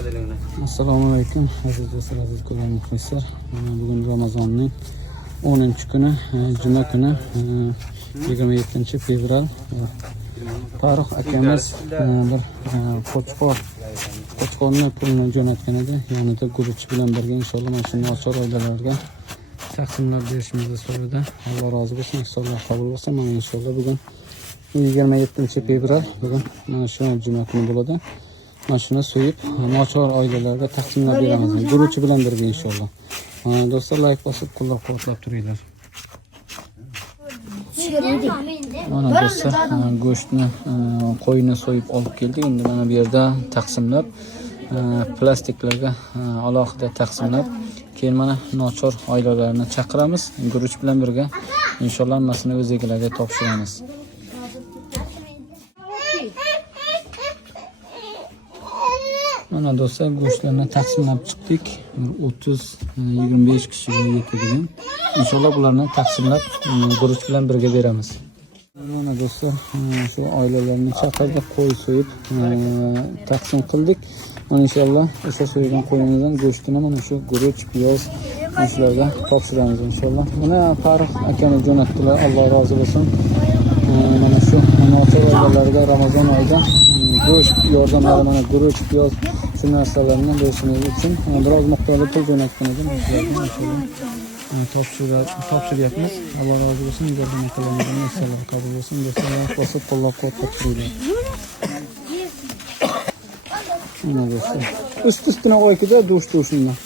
Assalomu alaykum aziz do'stlar, aziz ko'rgan muxlislar. Bugun Ramazonning 10-kuni, juma kuni, 27-fevral. Farruh akamiz bir qo'chqorni pulini jo'natgan edi. Yonida guruch bilan birga inshaalloh mana shunday ochar oilalarga taqsimlab berishimizni so'radi. Alloh rozi bo'lsin, inshaalloh qabul bo'lsin. Mana inshaalloh bugun 27-fevral, bugun mana shu juma kuni bo'ladi. Mashina so'yib, nochor oilalarga taqsimlab beramiz. Guruch bilan birga inshaalloh. Do'stlar, like bosib, qo'llab-quvvatlab turinglar. Mana do'stlar, go'shtni, qo'yni so'yib olib keldik. Endi mana bu yerda taqsimlab, plastiklarga alohida taqsimlab, keyin mana nochor oilalarni chaqiramiz. Guruch bilan birga inshaalloh hammasini o'z egalariga topshiramiz. Mana do'stlar, go'shtlarni taqsimlab chiqdik. 30-25 kishiga yetadigan. Inshaalloh bularni taqsimlab guruch bilan birga beramiz. Mana do'stlar, shu oilalarni chaqirdik, qo'y so'yib taqsim qildik. Mana inshaalloh o'sha so'ygan qo'yimizdan go'shtini mana shu guruch, piyoz shularga topshiramiz inshaalloh. Mana Farruh akani jo'natdilar, Alloh rozi bo'lsin. Mana shu nochor oilalarga Ramazon oyida go'sht yordamlari, mana guruch, piyoz shu narsalarni berishimiz uchun biroz miqdorda pul jo'natgan edim. Topshiryapmiz. Alloh rozi bo'lsin. Yordam qilamiz, inshaalloh qabul bo'lsin. Do'stlar, bosib qo'llab-quvvatlab turinglar. Mana do'stlar, üst-üstüne qo'ykida dush-dushundan.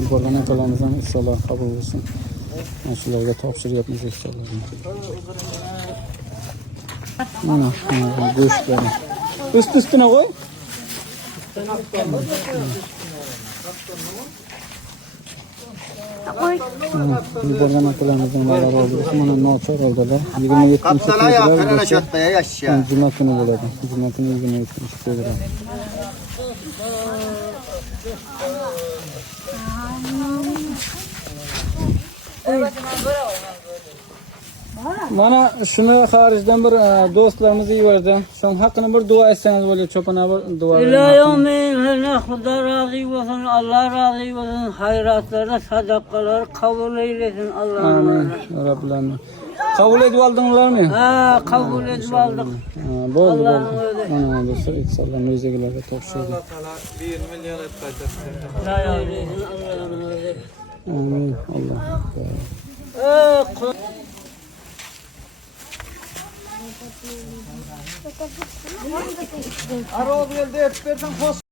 Yuborgan akalarimizni inshaalloh qabul bo'lsin. Shularga topshiryapmiz inshaalloh. Mana go'shtlar. Üst-üstüne qo'y. Yuborgan akalarimizni Alloh rozi bo'lsin. Mana nochor oilalar 27-fevral juma kuni bo'ladi. Juma kuni 27-fevral. Mana shuni xorijdan bir do'stlarimiz yubordi. Shon haqini bir duo etsangiz bo'ladi, cho'pona bir duo. Iloyim, Xudo rozi bo'lsin, Alloh rozi bo'lsin. Xayratlar, sadaqalar qabul eylesin Alloh. Amin. Robbil alamin. Qabul etib oldinglarmi? Ha, qabul etib oldik. Bo'ldi. Mana do'stlar, inshaalloh o'zingizlarga topshirdi. Alloh taolo 1 million qaytarsin. Amin. Alloh. Arab geldi, etberden